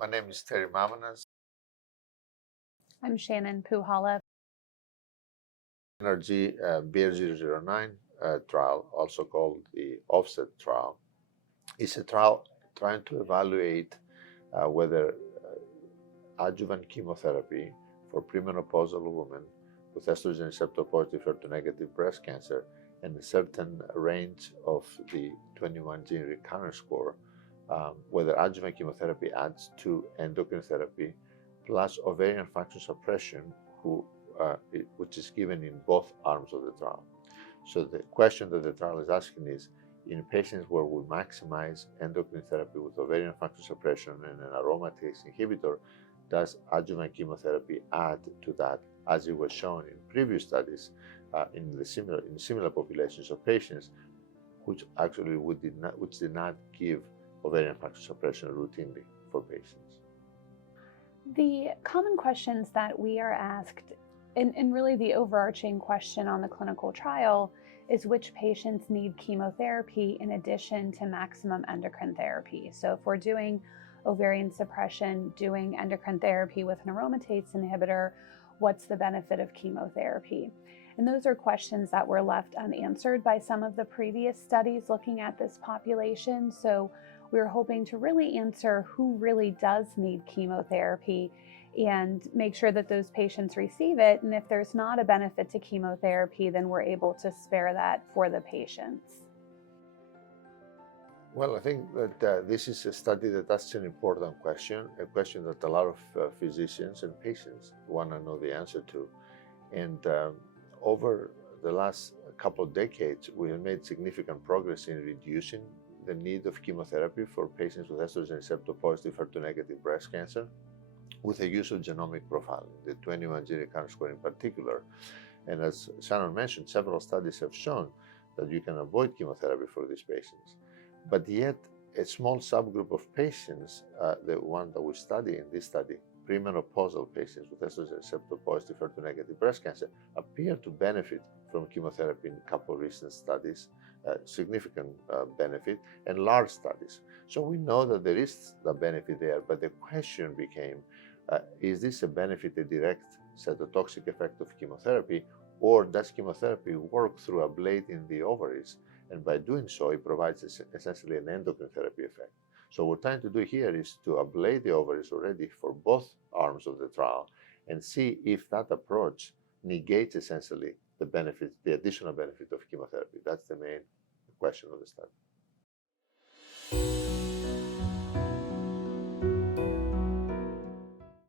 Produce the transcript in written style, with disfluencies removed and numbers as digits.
My name is Terry Mamounas. I'm Shannon Puhalla. NRG-BR009 trial, also called the OFSET trial, is a trial trying to evaluate whether adjuvant chemotherapy for premenopausal women with estrogen receptor positive HER2 negative breast cancer and a certain range of the 21 gene recurrence score, whether adjuvant chemotherapy adds to endocrine therapy plus ovarian function suppression, which is given in both arms of the trial. So the question that the trial is asking is, in patients where we maximize endocrine therapy with ovarian function suppression and an aromatase inhibitor, does adjuvant chemotherapy add to that, as it was shown in previous studies in similar populations of patients, which actually did not give ovarian function suppression routinely for patients? The common questions that we are asked, and really the overarching question on the clinical trial, is which patients need chemotherapy in addition to maximum endocrine therapy. So if we're doing ovarian suppression, doing endocrine therapy with an aromatase inhibitor, what's the benefit of chemotherapy? And those are questions that were left unanswered by some of the previous studies looking at this population. So we're hoping to really answer who really does need chemotherapy and make sure that those patients receive it. And if there's not a benefit to chemotherapy, then we're able to spare that for the patients. Well, I think that this is a study that asks an important question, a question that a lot of physicians and patients want to know the answer to. And over the last couple of decades, we have made significant progress in reducing the need of chemotherapy for patients with estrogen receptor positive HER2 negative breast cancer with the use of genomic profiling, the 21 gene recurrence score in particular. And as Shannon mentioned, several studies have shown that you can avoid chemotherapy for these patients. But yet, a small subgroup of patients, the one that we study in this study, premenopausal patients with estrogen receptor positive HER2 negative breast cancer, appear to benefit from chemotherapy in a couple of recent studies, significant benefit, and large studies. So we know that there is the benefit there, but the question became, is this a benefit, a direct cytotoxic effect of chemotherapy, or does chemotherapy work through a blade in the ovaries? And by doing so, it provides essentially an endocrine therapy effect. So what we're trying to do here is to ablate the ovaries already for both arms of the trial and see if that approach negates essentially the benefit, the additional benefit of chemotherapy. That's the main question of the study.